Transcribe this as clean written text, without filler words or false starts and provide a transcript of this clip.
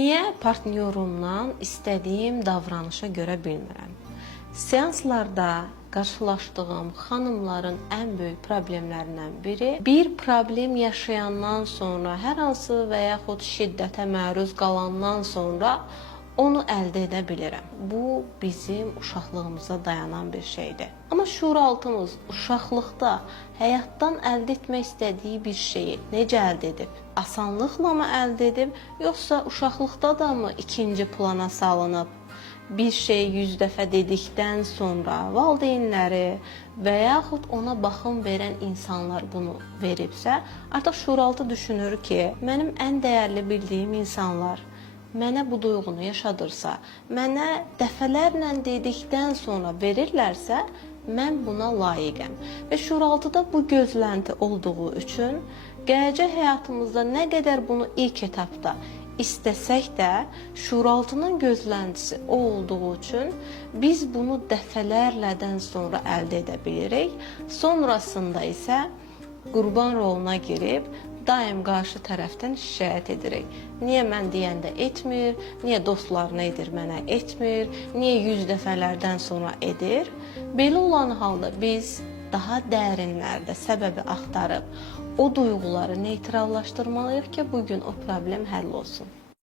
Niyə partnyorumdan istədiyim davranışa görə bilmirəm? Seanslarda qarşılaşdığım xanımların ən böyük problemlərindən biri, bir problem yaşayandan sonra, hər hansı və yaxud şiddətə məruz qalandan sonra onu əldə edə bilirəm. Bu bizim uşaqlığımıza dayanan bir şeydir. Amma şuuraltımız uşaqlıqda həyatdan əldə etmək istədiyi bir şeyi necə əldə edib? Asanlıqla mı əldə edib, yoxsa uşaqlıqda da mı ikinci plana salınıb? Bir şeyi 100 dəfə dedikdən sonra valideynləri və yaxud ona baxım verən insanlar bunu veribsə, artıq şuuraltı düşünür ki, mənim ən dəyərli bildiyim insanlar mənə bu duyğunu yaşadırsa, mənə dəfələrlə dedikdən sonra verirlərsə, mən buna layiqəm. Və şuuraltıda bu gözlənti olduğu üçün gələcək həyatımızda nə qədər bunu ilk etapda istəsək də, şuuraltının gözləntisi o olduğu üçün biz bunu dəfələrlədən sonra əldə edə bilirik. Sonrasında isə qurban roluna girib, daim qarşı tərəfdən şikayət edirik. Niyə mən deyəndə etmir, niyə dostlarına edir, mənə etmir, niyə 100 dəfələrdən sonra edir. Belə olan halda biz daha dərinlərdə səbəbi axtarıb, o duyğuları neytrallaşdırmalıyıq ki, bugün o problem həll olsun.